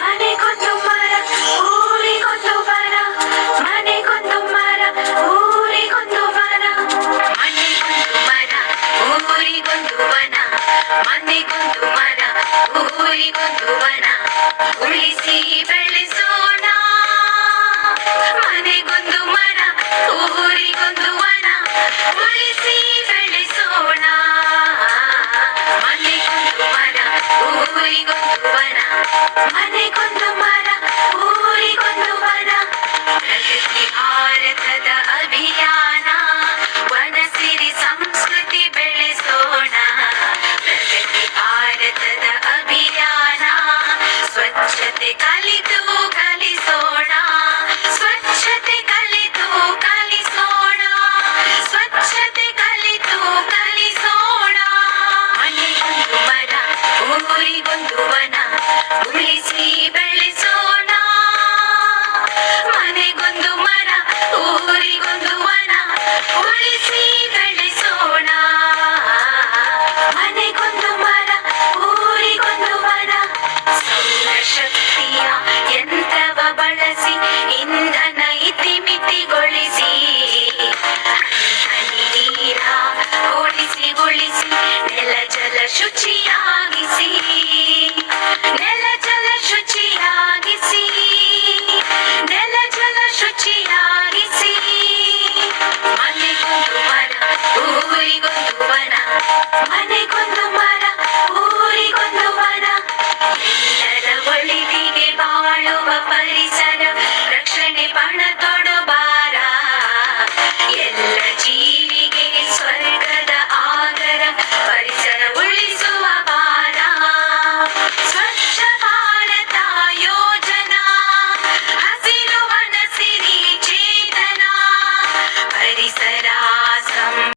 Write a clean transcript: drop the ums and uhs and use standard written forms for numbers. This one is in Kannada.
ಮನೆಗೊಂದು ಮರ ಊರಿಗೊಂದು ವನ, ಮನೆಗೊಂದು ಮರ ಊರಿಗೊಂದು ವನ, ಮನೆಗೊಂದು ಮರ ಊರಿಗೊಂದು ವನ, ಮನೆಗೊಂದು ಮರ ಊರಿಗೊಂದು ವನ, ಉಳಿಸಿ ಬೆಳೆಸೋಣ. ಮನೆಗೊಂದು ಮರ ಊರಿಗೊಂದು ವನ, ಉಳಿಸಿ ಬೆಳೆಸೋಣ. ಮನೆಗೊಂದು ಮರ ಊರಿಗೊಂದು ವನ, ಮನೆಗೊಂದು ಮರ ಊರಿಗೊಂದು ವನ. ಪ್ರಗತಿ ಭಾರತದ ಅಭಿಯಾನ, ವನಸಿರಿ ಸಂಸ್ಕೃತಿ ಬೆಳೆಸೋಣ. ಪ್ರಗತಿ ಭಾರತದ ಅಭಿಯಾನ, ಸ್ವಚ್ಛತೆ ಕಲಿತು ಕಲಿಸೋಣ. ಸ್ವಚ್ಛತೆ ಕಲಿತು ಕಲಿಸೋಣ. ಸ್ವಚ್ಛತೆ ಕಲಿತು ಕಲಿಸೋಣ. ಮನೆಗೊಂದು ಮರ ಊರಿಗೊಂದು ವನ, ಉಳಿಸಿ ಬೆಳೆಸೋಣ. ಮನೆಗೊಂದು ಮರ ಊರಿಗೊಂದು ವನ, ಉಳಿಸಿ ಬೆಳೆಸೋಣ. ಮನೆಗೊಂದು ಮರ ಊರಿಗೊಂದು ವನ. ಸೌರಶಕ್ತಿಯ ಯಂತ್ರವ ಬಳಸಿ ಇಂಧನ ಇತಿಮಿತಿಗೊಳಿಸಿ, ಹನಿ ನೀರ ಉಳಿಸಿ ಉಳಿಸಿ ನೆಲ ಜಲ ಶುಚಿಯಾಗಿಸಿ, ನೆಲ ಜಲ ಶುಚಿಯಾಗಿಸಿ, ನೆಲ ಜಲ ಶುಚಿಯಾಗಿಸಿ. ಮನೆಗೊಂದು ಮರ ಊರಿಗೊಂದು ವನ, ಮನೆಗೊಂದು ಮರ ಊರಿಗೊಂದು ವನ. ಎಲ್ಲರ ಒಳಿತಿಗೆ ಬಾಳುವ ಪರಿಸರ ರಕ್ಷಣೆ ಪಣ ತೊಡಬಾರ. ಎಲ್ಲ ಜೀವಿಗೆ ಸ್ವರ್ಗದ ಆಗರ, ಪರಿಸರ ಉಳಿಸುವ ಭಾರ. ಸ್ವಚ್ಛ ಭಾರತ ಯೋಜನಾ, ಹಸಿರು ವನಸಿರಿ ಚೇತನ, ಪರಿಸರ